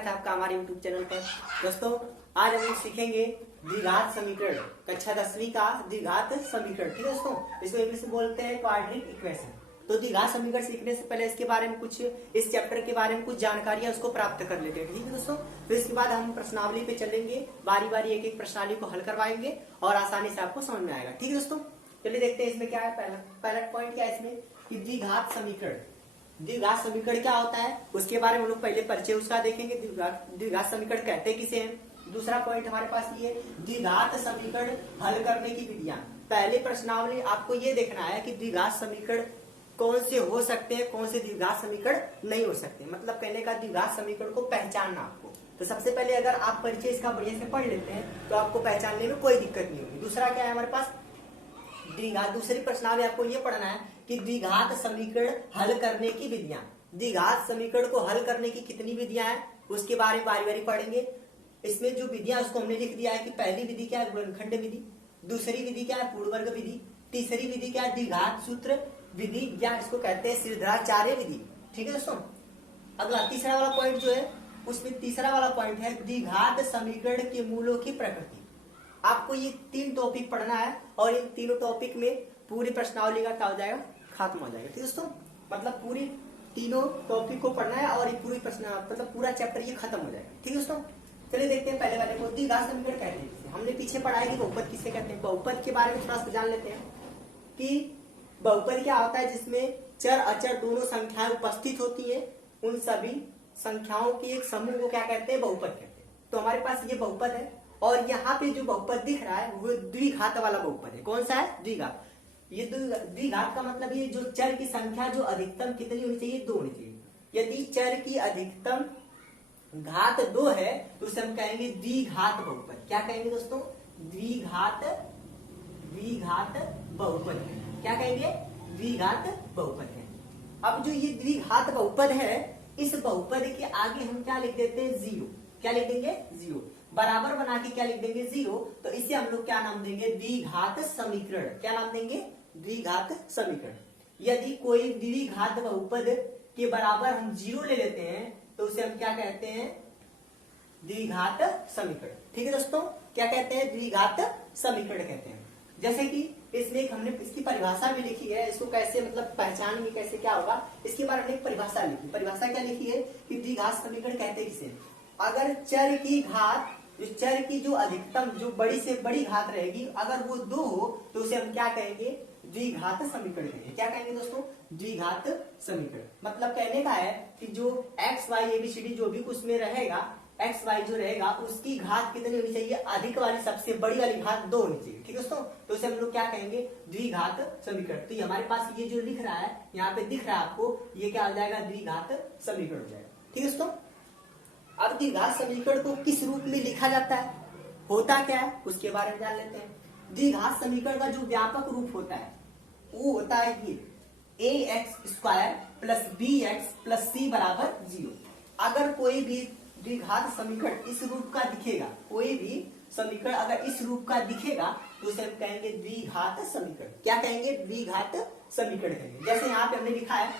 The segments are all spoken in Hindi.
स्वागत है आपका हमारे YouTube चैनल पर। दोस्तों आज हम सीखेंगे द्विघात समीकरण, कक्षा 10वीं का द्विघात समीकरण। ठीक है दोस्तों, इसको इंग्लिश में बोलते हैं क्वाड्रेटिक इक्वेशन। तो द्विघात समीकरण सीखने से पहले इसके बारे में कुछ, इस चैप्टर के बारे में कुछ जानकारियां उसको प्राप्त कर लेते हैं। ठीक है दोस्तों, फिर इसके बाद हम प्रश्नावली पे चलेंगे, बारी बारी एक एक प्रश्नावली को हल करवाएंगे और आसानी से आपको समझ में आएगा। ठीक है दोस्तों, चलिए देखते हैं इसमें क्या है। पहला पॉइंट क्या है इसमें कि द्विघात समीकरण। द्विघात समीकरण क्या होता है उसके बारे में हम लोग पहले परिचय उसका देखेंगे। द्विघात समीकरण कहते किसे हैं। दूसरा पॉइंट हमारे पास ये द्विघात समीकरण हल करने की विधियां। पहले प्रश्नावली आपको ये देखना है कि द्विघात समीकरण कौन से हो सकते हैं, कौन से द्विघात समीकरण नहीं हो सकते। मतलब कहने का द्विघात समीकरण को पहचानना आपको। तो सबसे पहले अगर आप परिचय इसका बढ़िया से पढ़ लेते हैं तो आपको पहचानने में कोई दिक्कत नहीं होगी। दूसरा क्या है हमारे पास द्विघात, दूसरी प्रश्नावली आपको ये पढ़ना है कि द्विघात समीकरण हल करने की विधियां। द्विघात समीकरण को हल करने की कितनी विधियां हैं उसके बारे में बारी बारी पढ़ेंगे। इसमें जो विधियां उसको हमने लिख दिया है कि पहली विधि क्या है, गुणनखंड विधि। दूसरी विधि क्या है, पूर्ण वर्ग विधि। तीसरी विधि क्या है, द्विघात सूत्र विधि, या इसको कहते हैं श्रीधराचार्य विधि। ठीक है दोस्तों, अगला तीसरा वाला पॉइंट जो है उसमें तीसरा वाला पॉइंट है द्विघात समीकरण के मूलों की प्रकृति। आपको ये 3 टॉपिक पढ़ना है और इन तीनों टॉपिक में पूरी प्रश्नावली का क्या हो जाएगा, खत्म हो जाएगा। ठीक दोस्तों, मतलब पूरी तीनों टॉपिक को पढ़ना है और ये पूरी प्रश्न मतलब पूरा चैप्टर ये खत्म हो जाएगा। ठीक दोस्तों, चलिए देखते हैं पहले वाले को। द्विघात समीकरण कहते हैं, हमने पीछे पढ़ा है कि बहुपद किसे कहते हैं। बहुपद के बारे में थोड़ा सा जान लेते हैं कि बहुपद क्या होता है, जिसमें चर अचर दोनों संख्याएं उपस्थित होती है। उन सभी संख्याओं की एक समूह को क्या कहते हैं, बहुपद कहते हैं। तो हमारे पास ये बहुपद है और यहाँ पे जो बहुपद दिख रहा है वो द्विघात वाला बहुपद है। कौन सा है, द्विघात। ये द्विघात का मतलब ये जो चर की संख्या जो अधिकतम कितनी होनी चाहिए, 2 होनी चाहिए। यदि चर की अधिकतम घात 2 है तो उसे हम कहेंगे द्विघात बहुपद। क्या कहेंगे दोस्तों, द्विघात बहुपद। क्या कहेंगे, द्विघात बहुपद है। अब जो ये द्विघात बहुपद है, इस बहुपद के आगे हम क्या लिख देते हैं, 0। क्या लिख देंगे, 0 बराबर बना के क्या लिख देंगे, 0। तो इसे हम लोग क्या नाम देंगे, द्विघात समीकरण। क्या नाम देंगे, द्विघात समीकरण। यदि कोई द्विघात बहुपद के बराबर हम 0 ले लेते हैं तो उसे हम क्या कहते हैं, द्विघात समीकरण। ठीक है दोस्तों, क्या कहते हैं, द्विघात समीकरण कहते हैं। जैसे कि इसमें हमने इसकी परिभाषा भी लिखी है, इसको कैसे मतलब पहचान में कैसे क्या होगा इसके बारे में एक परिभाषा लिखी। परिभाषा क्या लिखी है कि द्विघात समीकरण कहते किसे, अगर चर की घात, चर की जो अधिकतम जो बड़ी से बड़ी घात रहेगी अगर वो 2 हो तो उसे हम क्या कहेंगे, द्विघात समीकरण कहेंगे। क्या कहेंगे दोस्तों, द्विघात समीकरण। मतलब कहने का है कि जो x y ABCD जो भी कुछ में रहेगा, x y जो रहेगा उसकी घात कितनी होनी चाहिए, अधिक वाली सबसे बड़ी वाली घात 2 होनी चाहिए। ठीक है दोस्तों, तो उसे हम लोग क्या कहेंगे, द्विघात समीकरण। तो हमारे पास ये जो लिख रहा है यहाँ पे दिख रहा है आपको, ये क्या हो जाएगा, द्विघात समीकरण हो जाएगा। ठीक है दोस्तों, अब द्विघात समीकरण को किस रूप में लिखा जाता है, होता क्या है उसके बारे में जान लेते हैं। द्विघात समीकरण का जो व्यापक रूप होता है वो होता है ये ax² + bx + c = 0। अगर कोई भी द्विघात समीकरण इस रूप का दिखेगा, कोई भी समीकरण अगर इस रूप का दिखेगा तो उसे हम कहेंगे द्विघात समीकरण। क्या कहेंगे, द्विघात समीकरण कहेंगे। जैसे यहाँ पे हमने लिखा है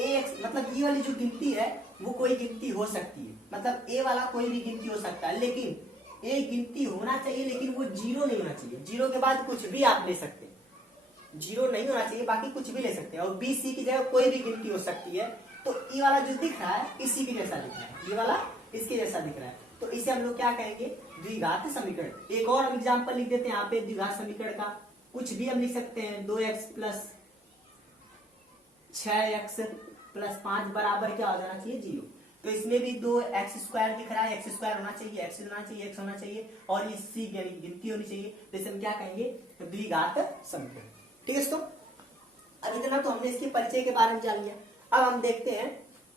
ax, मतलब ये वाली जो गिनती है वो कोई गिनती हो सकती है, मतलब a वाला कोई भी गिनती हो सकता है, लेकिन a गिनती होना चाहिए लेकिन वो 0 नहीं होना चाहिए। 0 के बाद कुछ भी आप ले सकते हैं, 0 नहीं होना चाहिए, बाकी कुछ भी ले सकते हैं। और b c की जगह कोई भी गिनती हो सकती है। तो ये वाला जो दिख रहा है इसी के जैसा दिख रहा है, ये वाला इसके जैसा दिख रहा है, तो इसे हम लोग क्या कहेंगे, द्विघात समीकरण। एक और हम एग्जाम्पल लिख देते हैं यहाँ पे द्विघात समीकरण का, कुछ भी हम लिख सकते हैं। 2x + 6x + 5 बराबर क्या हो जाना चाहिए, 0। तो इसमें भी 2x² दिख रहा है, x² होना चाहिए, x होना चाहिए, x होना चाहिए और ये c गिनती होनी चाहिए। तो इसे हम क्या कहेंगे, द्विघात समीकरण। ठीक है दोस्तों, अब इतना तो हमने इसके परिचय के बारे में जान लिया। अब हम देखते हैं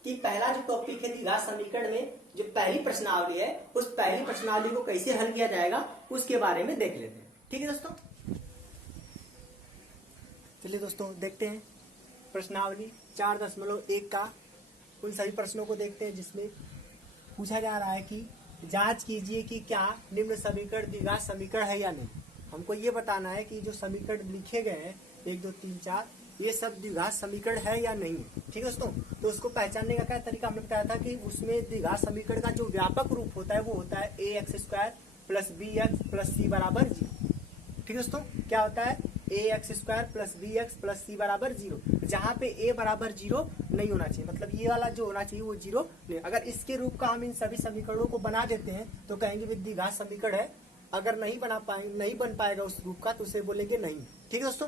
कि पहला जो टॉपिक है द्विघात समीकरण में जो पहली प्रश्नावली है, उस पहली प्रश्नावली को कैसे हल किया जाएगा उसके बारे में देख लेते हैं। ठीक है दोस्तों, चलिए दोस्तों देखते हैं प्रश्नावली 4.1 का उन सभी प्रश्नों को देखते हैं जिसमें पूछा जा रहा है कि जांच कीजिए कि क्या निम्न समीकरण द्विघात समीकरण है या नहीं। हमको ये बताना है कि जो समीकरण लिखे गए हैं 1 2 3 4 ये सब द्विघात समीकरण है या नहीं। ठीक है दोस्तों, तो उसको पहचानने का क्या तरीका हमने बताया था कि उसमें द्विघात समीकरण का जो व्यापक रूप होता है वो होता है A X square plus B X plus C बराबर 0। ठीक है दोस्तों, क्या होता है A X square plus B X plus C बराबर 0, जहां पे ए बराबर 0 नहीं होना चाहिए, मतलब ये वाला जो होना चाहिए वो 0 नहीं। अगर इसके रूप का हम इन सभी समीकरणों को बना देते हैं तो कहेंगे वे द्विघात समीकरण है। अगर नहीं बन पाएगा उस रूप का तो उसे बोलेंगे नहीं। ठीक है दोस्तों,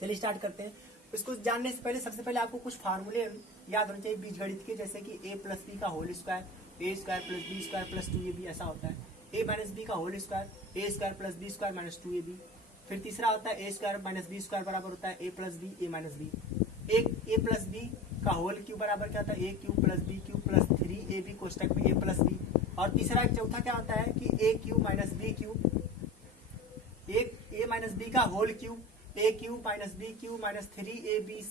चलिए स्टार्ट करते हैं। इसको जानने से पहले सबसे पहले आपको कुछ फार्मूले याद होने चाहिए बीजगणित के, जैसे कि ए प्लस बी का whole square, A square plus B square plus 2ab ऐसा होता है। ए माइनस बी का whole square, A square plus B square minus 2ab। फिर तीसरा होता है A square minus B square बराबर होता है A plus B A minus B. A plus B का होल क्यूब बराबर क्या होता है A cube plus B cube plus 3ab कोष्टक में ए प्लस बी। और तीसरा चौथा क्या होता है कि A cube minus B cube, A minus B का whole cube, A cube minus B cube minus 3ab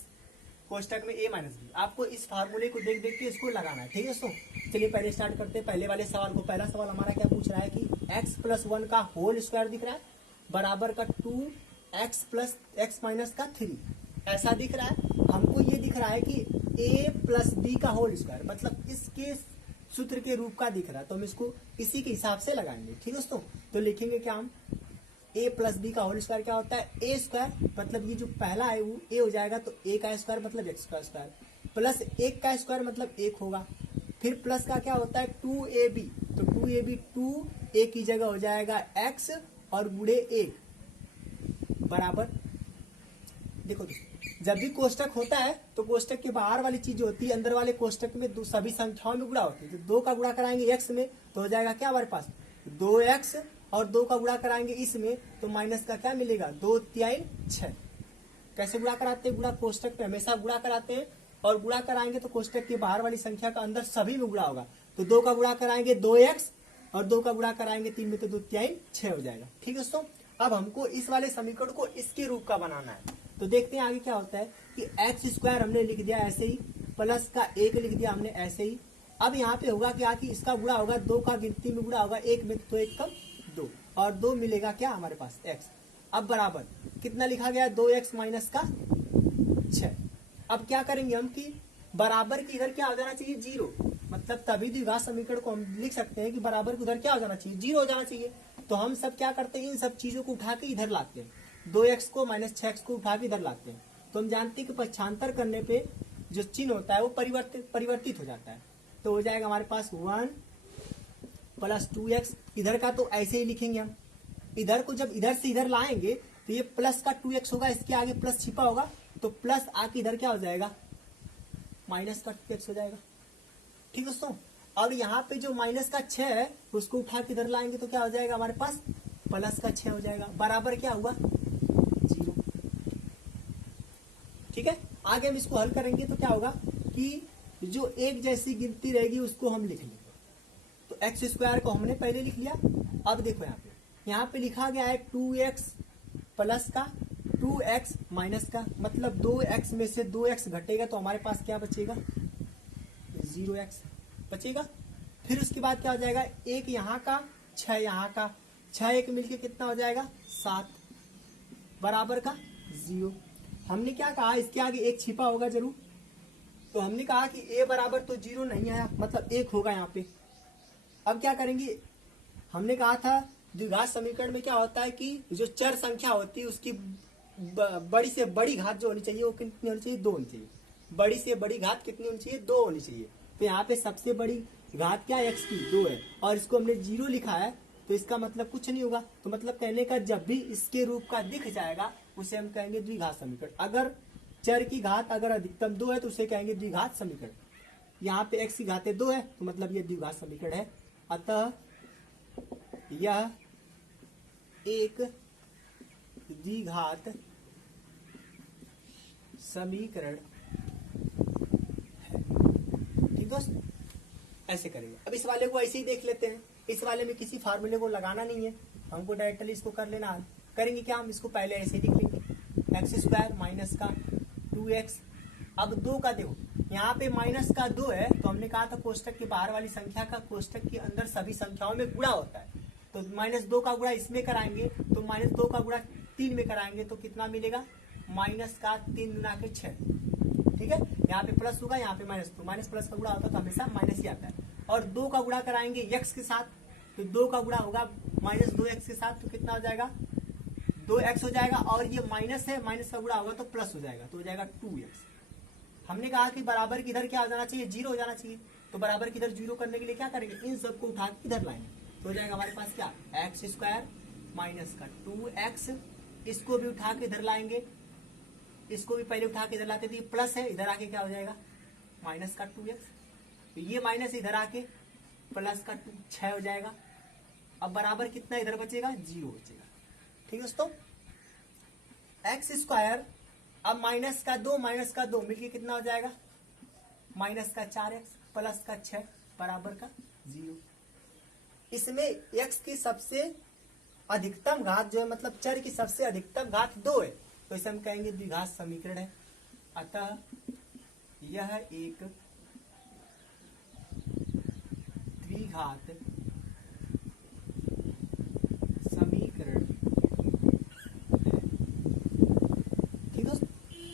कोष्टक में ए माइनस बी। आपको इस फार्मूले को देख देख के इसको लगाना है। ठीक है दोस्तों, चलिए पहले स्टार्ट करते हैं पहले वाले सवाल को। पहला सवाल हमारा क्या पूछ रहा है कि x प्लस 1 का होल स्क्वायर दिख रहा है बराबर का 2x प्लस x माइनस का 3 ऐसा दिख रहा है। हमको ये दिख रहा है कि a प्लस बी का होल स्क्वायर, मतलब इसके सूत्र के रूप का दिख रहा है, तो हम इसको इसी के हिसाब से लगाएंगे। ठीक है दोस्तों, तो लिखेंगे क्या हम a प्लस बी का होल स्क्वायर क्या होता है a स्क्वायर, मतलब ये जो पहला है वो a हो जाएगा, तो a का स्क्वायर मतलब x का स्क्वायर प्लस 1 का स्क्वायर मतलब 1 होगा। फिर प्लस का क्या होता है 2ab, तो 2ab 2a की जगह हो जाएगा x और गुणे 1 बराबर। देखो जब भी कोष्टक होता है तो कोष्टक के बाहर वाली चीज होती है, अंदर वाले कोष्टक में सभी संख्याओं में गुणा होती है। तो 2 का गुणा कराएंगे x में तो हो जाएगा क्या हमारे पास 2x, और 2 का गुणा कराएंगे इसमें तो माइनस का क्या मिलेगा 2 3 6। कैसे गुणा कराते हैं, गुणा कोष्टक पे हमेशा गुणा कराते हैं, और गुणा कराएंगे तो कोष्टक के बाहर वाली संख्या का अंदर सभी में गुणा होगा। तो 2 का गुणा कराएंगे 2x, और 2 का गुणा कराएंगे 3 में तो 2 3 6 हो जाएगा। ठीक है दोस्तों, अब हमको इस वाले समीकरण को इसके रूप का बनाना है। तो देखते हैं आगे क्या होता है कि एक्स स्क्वायर हमने लिख दिया ऐसे ही, प्लस का 1 लिख दिया हमने ऐसे ही। अब यहाँ पे होगा क्या कि इसका गुणा होगा 2 का गिनती में गुणा होगा 1 में, तो 1 कम 2 और 2 मिलेगा क्या हमारे पास x। अब बराबर कितना लिखा गया 2x माइनस का 6। अब क्या करेंगे हम कि बराबर की इधर क्या हो जाना चाहिए 0, मतलब तभी द्विघात समीकरण को हम लिख सकते हैं कि बराबर की उधर क्या हो जाना चाहिए 0 हो जाना चाहिए। तो हम सब क्या करते हैं इन सब चीजों को उठा के इधर लाते हैं, 2x को माइनस 6x को उठा के इधर लाते हैं। तो हम जानते हैं कि पक्षांतर करने पे जो चिन्ह होता है वो परिवर्तित हो जाता है। तो हो जाएगा हमारे पास 1 प्लस 2x, इधर का तो ऐसे ही लिखेंगे हम, इधर को जब इधर से इधर लाएंगे तो ये प्लस का 2x होगा, इसके आगे प्लस छिपा होगा, तो प्लस आके इधर क्या हो जाएगा माइनस का 2x हो जाएगा। ठीक दोस्तों, और यहाँ पे जो माइनस का 6 है उसको उठा के इधर लाएंगे तो क्या हो जाएगा हमारे पास प्लस का 6 हो जाएगा, बराबर क्या हुआ 0। ठीक है, आगे हम इसको हल करेंगे तो क्या होगा कि जो एक जैसी गिनती रहेगी उसको हम लिख लेंगे। तो एक्स स्क्वायर को हमने पहले लिख लिया। अब देखो यहाँ पे लिखा गया है 2x प्लस का 2x माइनस का, मतलब 2x में से 2x घटेगा तो हमारे पास क्या बचेगा 0x बचेगा। फिर उसके बाद क्या हो जाएगा 1 यहाँ का 6 यहाँ का, 6 1 मिलके कितना हो जाएगा 7 बराबर का 0। हमने क्या कहा इसके आगे 1 छिपा होगा जरूर, तो हमने कहा कि a बराबर तो 0 नहीं आया, मतलब 1 होगा यहाँ पे। अब क्या करेंगे, हमने कहा था द्विघात समीकरण में क्या होता है कि जो चर संख्या होती है उसकी बड़ी से बड़ी घात जो होनी चाहिए वो कितनी होनी चाहिए 2 होनी चाहिए। बड़ी से बड़ी घात कितनी होनी चाहिए 2 होनी चाहिए। तो यहाँ पे सबसे बड़ी घात क्या है x की 2 है, और इसको हमने 0 लिखा है, तो इसका मतलब कुछ नहीं होगा। तो मतलब कहने का जब भी इसके रूप का दिख जाएगा उसे हम कहेंगे द्विघात समीकरण। अगर चर की घात अगर अधिकतम 2 है तो उसे कहेंगे द्विघात समीकरण। यहाँ पे x की घातें 2 है तो मतलब ये द्विघात समीकरण है। अतः यह एक द्विघात समीकरण है। ठीक दोस्त, ऐसे करेंगे। अब इस वाले को ऐसे ही देख लेते हैं, इस वाले में किसी फार्मूले को लगाना नहीं है, हमको डायरेक्टली इसको कर लेना है। करेंगे क्या, हम इसको पहले ऐसे ही लिख लेंगे एक्स स्क्वायर माइनस का 2x। अब 2 का देखो यहाँ पे माइनस का 2 है, तो हमने कहा था कोष्टक के बाहर वाली संख्या का कोष्टक के अंदर सभी संख्याओं में गुणा होता है। तो -2 का गुणा इसमें कराएंगे तो -2 का गुणा 3 में कराएंगे तो कितना मिलेगा माइनस का 3 गुना के 6। ठीक है, यहाँ पे प्लस होगा, यहाँ पे माइनस, तो माइनस प्लस का गुणा होता है तो हमेशा माइनस ही आता है। और 2 का गुणा कराएंगे x के साथ, तो 2 का गुणा होगा माइनस 2x के साथ, तो कितना हो जाएगा 2x हो जाएगा। और ये माइनस है, माइनस का गुणा होगा तो प्लस हो जाएगा, तो हो जाएगा 2x। हमने कहा कि बराबर की इधर क्या हो जाना चाहिए, 0 हो जाना चाहिए। तो बराबर की इधर 0 करने के लिए क्या करेंगे, इन सबको उठा के इधर लाएंगे, तो हो जाएगा हमारे पास क्या एक्स स्क्वायर माइनस का 2x। इसको भी उठा के इधर लाएंगे, इसको भी पहले उठा के इधर लाते थे, प्लस है, इधर आके क्या हो जाएगा माइनस का 2x। तो ये माइनस इधर आके प्लस का 2 6 हो जाएगा। अब बराबर कितना इधर बचेगा, 0 बचेगा। ठीक है दोस्तों, एक्स स्क्वायर अब माइनस का 2 मिलके कितना हो जाएगा माइनस का 4x प्लस का 6 बराबर का 0। इसमें x की सबसे अधिकतम घात जो है, मतलब चर की सबसे अधिकतम घात 2 है, तो इसे हम कहेंगे द्विघात समीकरण है। अतः यह एक द्विघात समीकरण है। ठीक है,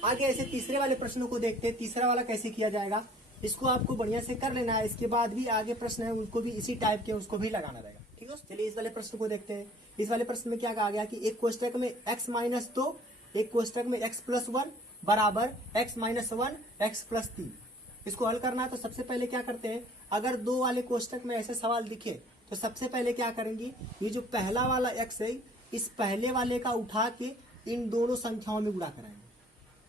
आगे ऐसे तीसरे वाले प्रश्नों को देखते हैं। तीसरा वाला कैसे किया जाएगा, इसको आपको बढ़िया से कर लेना है। इसके बाद भी आगे प्रश्न है, उसको भी इसी टाइप के उसको भी लगाना रहेगा। ठीक है, चलिए इस वाले प्रश्न को देखते हैं। इस वाले प्रश्न में क्या कहा गया कि एक कोष्टक में x माइनस 2, एक कोष्टक में x प्लस 1 बराबर x माइनस 1 x प्लस 3। इसको हल करना है तो सबसे पहले क्या करते हैं, अगर 2 वाले कोष्टक में ऐसे सवाल दिखे तो सबसे पहले क्या करेंगे, ये जो पहला वाला x है, इस पहले वाले का उठा के इन दोनों संख्याओं में गुणा कराएंगे।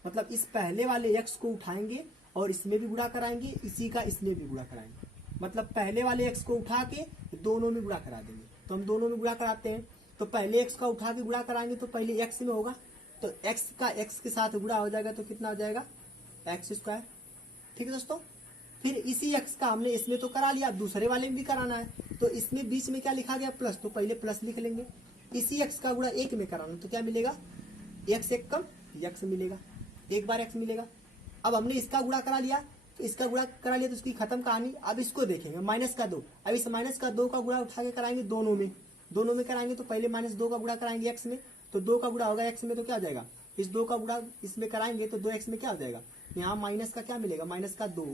मतलब इस पहले वाले x को उठाएंगे और इसमें भी गुणा कराएंगे, इसी का इसमें भी गुणा कराएंगे। मतलब पहले वाले x को उठा के दोनों में गुणा करा देंगे। तो हम दोनों में गुणा कराते हैं, तो पहले x का उठा के गुणा कराएंगे तो पहले x में होगा, तो x का x के साथ गुणा हो जाएगा, तो कितना हो जाएगा एक्स स्क्वायर। ठीक है दोस्तों, फिर इसी x का हमने इसमें तो करा लिया, दूसरे वाले में भी कराना है, तो इसमें बीच में क्या लिखा गया प्लस, तो पहले प्लस लिख लेंगे। इसी x का गुणा एक में कराना, तो क्या मिलेगा x एक कम x मिलेगा, एक बार x मिलेगा। अब हमने इसका गुणा करा लिया, तो इसका गुणा करा लिया तो इसकी खत्म कहानी। अब इसको देखेंगे माइनस का 2, अब इस माइनस का 2 का गुणा उठा के कराएंगे दोनों में कराएंगे, तो पहले माइनस 2 का गुणा कराएंगे x में, तो 2 का गुणा होगा x में, तो क्या हो जाएगा इस 2 का गुणा इसमें कराएंगे तो 2x में क्या हो जाएगा, यहाँ माइनस का क्या मिलेगा माइनस का 2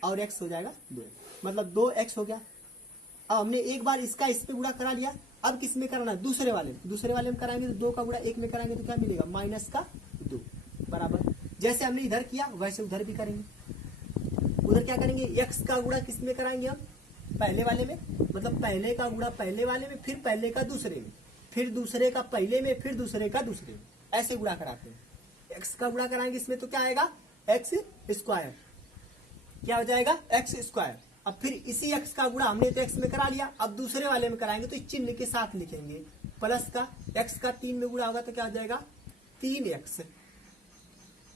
और x हो जाएगा 2x, मतलब 2x हो गया। अब हमने एक बार इसका इस पे गुणा करा लिया, अब किस में कराना है दूसरे वाले में कराएंगे, तो 2 का गुणा 1 में कराएंगे तो क्या मिलेगा माइनस का 2 बराबर। जैसे हमने इधर किया वैसे उधर भी करेंगे। उधर क्या करेंगे, x का गुणा किस में कराएंगे हम पहले वाले में, मतलब पहले का गुणा पहले वाले में, फिर पहले का दूसरे में, फिर दूसरे का पहले में, फिर दूसरे का दूसरे में, ऐसे गुणा कराते हैं। x का गुणा कराएंगे इसमें तो क्या आएगा एक्स स्क्वायर, क्या हो जाएगा एक्स स्क्वायर। अब फिर इसी x का गुणा हमने तो x में करा लिया, अब दूसरे वाले में कराएंगे तो इस चिन्ह के साथ लिखेंगे प्लस का, x का 3 में गुणा होगा तो क्या हो जाएगा 3x।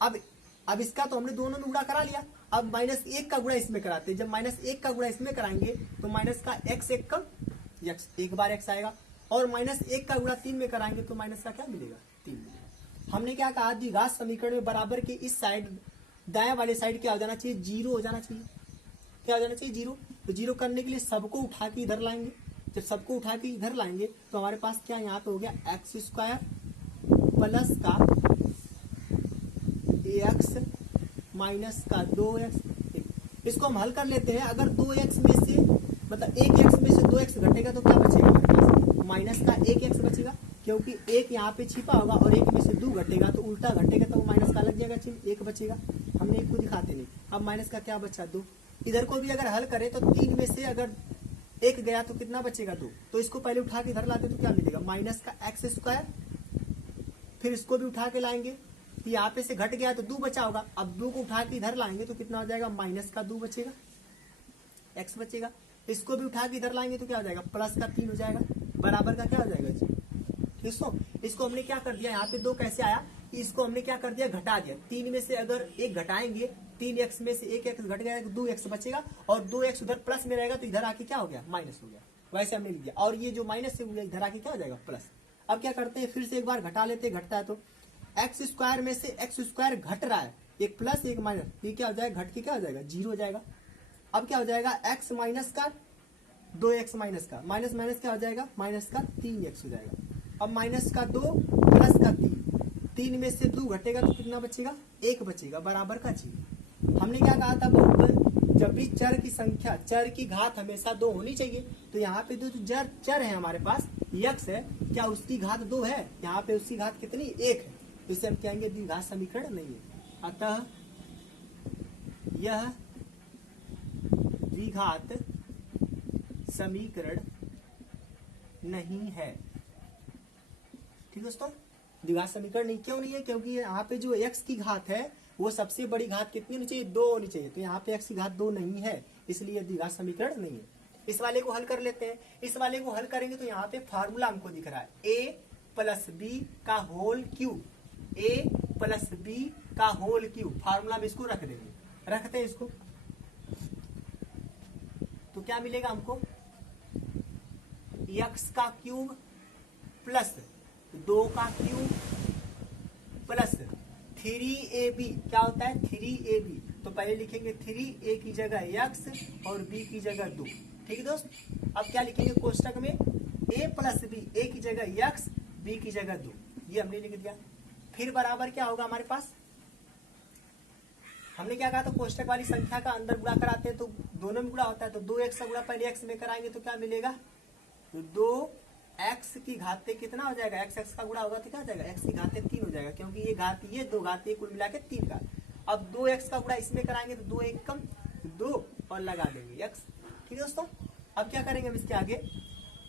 अब इसका तो हमने दोनों में गुणा करा लिया, अब माइनस 1 का गुणा इसमें कराते हैं। जब माइनस 1 का गुणा इसमें कराएंगे तो माइनस का x एक कम x, एक बार x आएगा, और माइनस 1 का गुणा 3 में कराएंगे तो माइनस का क्या मिलेगा 3 मिलेगा। हमने क्या कहा, द्विघात समीकरण में बराबर के इस साइड दाएं वाले साइड क्या हो जाना चाहिए, 0 हो जाना चाहिए। क्या हो जाना चाहिए 0। तो 0 करने के लिए सबको उठा के इधर लाएंगे, जब सबको उठा के इधर लाएंगे तो हमारे पास क्या यहाँ पे हो गया एक्स स्क्वायर प्लस का एक्स माइनस का 2x। इसको हम हल कर लेते हैं। अगर 2x में से मतलब 1x में से 2x घटेगा तो क्या बचेगा हमारे पास, माइनस का 1x बचेगा, क्योंकि 1 यहाँ पे छिपा होगा और 1 में से 2 घटेगा तो उल्टा घटेगा, तो माइनस का लग जाएगा चिन्ह, 1 बचेगा। हमने 1 को दिखाते नहीं। अब माइनस का क्या बचा 2। इधर को भी अगर हल करें तो 3 में से अगर 1 गया तो कितना बचेगा 2। तो इसको पहले उठा के इधर लाते तो क्या मिलेगा माइनस का एक्स स्क्वायर, फिर इसको भी उठा के लाएंगे, यहाँ पे से घट गया तो 2 बचा होगा। अब 2 को उठा के इधर लाएंगे तो कितना हो जाएगा माइनस का 2 बचेगा, x बचेगा। इसको भी उठा के इधर लाएंगे तो क्या हो जाएगा प्लस का 3 हो जाएगा, बराबर का क्या हो जाएगा जी। दोस्तों इसको हमने क्या कर दिया, यहाँ पे 2 कैसे आया, इसको हमने क्या कर दिया घटा दिया। 3 में से अगर 1 घटाएंगे, 3x में से 1x घट गया तो 2x बचेगा, और 2x उधर प्लस में रहेगा तो इधर आके क्या हो गया माइनस हो गया, वैसे हमने लिख दिया। और ये जो माइनस से इधर आके क्या हो जाएगा प्लस। अब क्या करते हैं, फिर से एक बार घटा लेते हैं, घटता है तो एक्स स्क्वायर में से एक्स स्क्वायर घट रहा है, एक प्लस एक माइनस, ये क्या हो जाएगा घट के क्या हो जाएगा 0 हो जाएगा। अब क्या हो जाएगा x माइनस का 2x माइनस का माइनस माइनस क्या हो जाएगा माइनस का 3x हो जाएगा। अब माइनस का 2 प्लस का 3, 3 में से 2 घटेगा तो कितना बचेगा, 1 बचेगा, बराबर का चीज। हमने क्या कहा था बहुपद, जब भी चर की संख्या, चर की घात हमेशा 2 होनी चाहिए। तो यहाँ पे जो चर है हमारे पास यक्स है, क्या उसकी घात 2 है? यहाँ पे उसकी घात कितनी, 1 है। तो इसे हम कहेंगे द्विघात समीकरण नहीं है। अतः यह द्विघात समीकरण नहीं है। ठीक दोस्तों, द्विघात समीकरण नहीं, क्यों नहीं है? क्योंकि यहाँ पे जो x की घात है वो सबसे बड़ी घात कितनी होनी चाहिए, 2 होनी चाहिए। तो यहाँ पे x की घात 2 नहीं है, इसलिए द्विघात समीकरण नहीं है। इस वाले को हल कर लेते हैं। इस वाले को हल करेंगे तो यहाँ पे फार्मूला हमको दिख रहा है a प्लस बी का whole cube, a plus B का होल क्यूब। फार्मूला में इसको रख देंगे, रखते हैं इसको, तो क्या मिलेगा हमको, x का क्यूब प्लस 2 का क्यूब प्लस 3ab। क्या होता है 3ab? तो पहले लिखेंगे 3a की जगह x और b की जगह 2। ठीक है दोस्त, अब क्या लिखेंगे कोष्टक में, a प्लस बी, a की जगह x, b की जगह 2, ये हमने लिख दिया। फिर बराबर क्या होगा हमारे पास, हमने क्या कहा था, कोष्टक वाली संख्या का अंदर गुणा कराते हैं तो दोनों में गुणा होता है। तो 2x का गुणा पहले x में कराएंगे तो क्या मिलेगा, तो 2x की घाते कितना हो जाएगा, x का गुणा होगा तो क्या हो जाएगा, x की घाते 3 हो जाएगा, क्योंकि ये घात, ये 2 घाते कुल मिला के 3 घात। अब 2x का गुणा इसमें कराएंगे तो 2 1 कम 2 और लगा देंगे x। ठीक है दोस्तों, अब क्या करेंगे हम इसके आगे,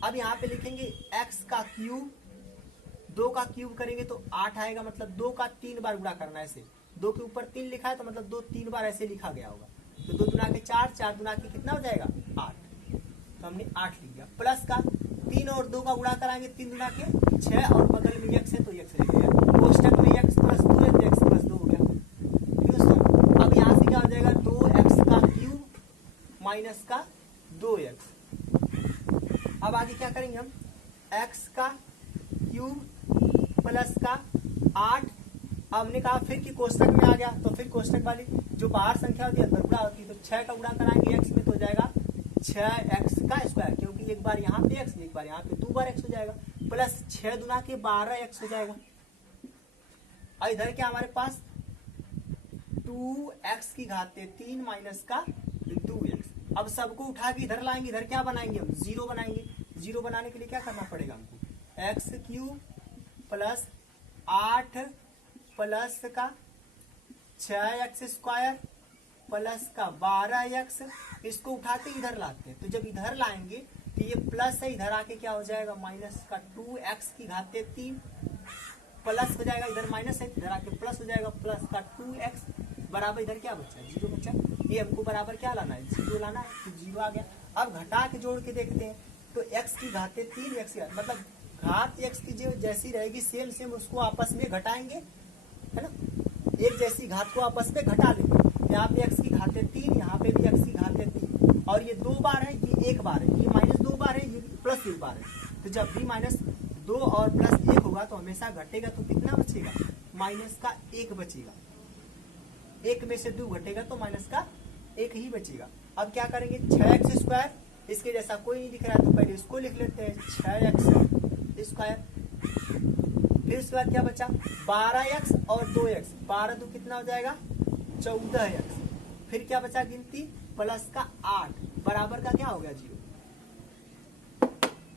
अब यहाँ पे लिखेंगे x का क्यूब, 2 का क्यूब करेंगे तो 8 आएगा, मतलब 2 का 3 बार गुणा करना है। ऐसे 2 के ऊपर 3 लिखा है तो मतलब 2 3 बार ऐसे लिखा गया होगा। तो 2 दुना के 4, 4 दुना के कितना हो जाएगा 8, तो हमने 8 लिख दिया। प्लस का 3 और 2 का गुणा कराएंगे, 3 दुना के 6 और बगल में x है तो x लिख दिया। कोष्टक में x प्लस 2 है तो x प्लस 2 हो गया। ठीक है दोस्तों, अब यहाँ से क्या हो जाएगा, 2x का क्यूब माइनस का 2x। अब आगे क्या करेंगे हम, x का क्यूब प्लस का 8। हमने कहा फिर कि कोष्टक में आ गया तो फिर कोष्टक वाली जो बाहर संख्या होती है अंदर गुणा होती है, तो 6 का गुणा कराएंगे x में तो हो जाएगा 6x का स्क्वायर, क्योंकि एक बार यहाँ पे x, एक बार यहाँ पे 2 बार x हो जाएगा, प्लस 6 दुना के 12x हो जाएगा। और इधर क्या हमारे पास 2x की घाते 3 माइनस का 2x। अब सबको उठा के इधर लाएंगे, इधर क्या बनाएंगे हम, 0 बनाएंगे। 0 बनाने के लिए क्या करना पड़ेगा हमको, x क्यूब प्लस 8 प्लस का 6x स्क्वायर प्लस का 12x, इसको उठा के इधर लाते हैं। तो जब इधर लाएंगे तो ये प्लस है, इधर आके क्या हो जाएगा माइनस का 2x की घाते 3 प्लस हो जाएगा, इधर माइनस है इधर आके प्लस हो जाएगा, प्लस का 2x बराबर इधर क्या बचा, 0 बचा। ये हमको बराबर क्या लाना है, 0 लाना है, तो 0 आ गया। अब घटा के जोड़ के देखते हैं तो x की घाते 3x, मतलब घात x की जो जैसी रहेगी सेम सेम उसको आपस में घटाएंगे, है ना, एक जैसी घात को आपस में घटा लेंगे। यहाँ पे x की घाते 3, यहाँ पे भी x की घाते 3, और ये 2 बार है, ये 1 बार है, ये माइनस 2 बार है, ये प्लस 1 बार है। तो जब भी माइनस 2 और प्लस 1 होगा तो हमेशा घटेगा, तो कितना बचेगा, माइनस का 1 बचेगा। 1 में से 2 घटेगा तो माइनस का 1 ही बचेगा। अब क्या करेंगे, 6x स्क्वायर, इसके जैसा कोई नहीं दिख रहा है तो पहले इसको लिख लेते हैं 6x स्क्वायर। फिर उसके बाद क्या बचा, 12x और 2x, 12 तो कितना हो जाएगा 14x। फिर क्या बचा गिनती, प्लस का 8 बराबर का क्या हो गया 0।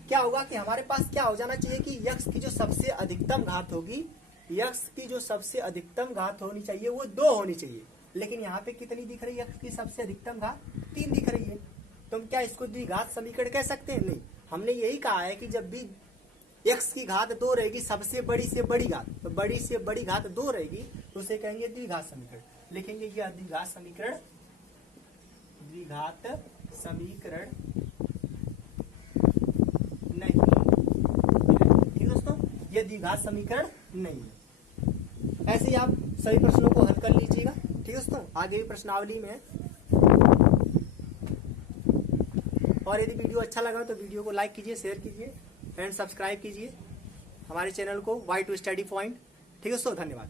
क्या होगा कि हमारे पास क्या हो जाना चाहिए कि x की जो सबसे अधिकतम घात होगी, x की जो सबसे अधिकतम घात होनी चाहिए वो 2 होनी चाहिए। लेकिन यहाँ पे कितनी दिख रही है x की सबसे अधिकतम घात, 3 दिख रही है। तो हम क्या इसको द्विघात समीकरण कह सकते हैं, नहीं। हमने यही कहा है कि जब भी x की घात 2 रहेगी, सबसे बड़ी से बड़ी घात, तो बड़ी से बड़ी घात 2 रहेगी तो उसे कहेंगे द्विघात समीकरण। लिखेंगे कि द्विघात समीकरण, द्विघात समीकरण नहीं है। ठीक दोस्तों, ये द्विघात समीकरण नहीं है। ऐसे ही आप सभी प्रश्नों को हल कर लीजिएगा। ठीक दोस्तों, आगे भी प्रश्नावली में है। और यदि वीडियो अच्छा लगा तो वीडियो को लाइक कीजिए, शेयर कीजिए एंड सब्सक्राइब कीजिए हमारे चैनल को वाई टू स्टडी पॉइंट। ठीक है दोस्तों, धन्यवाद।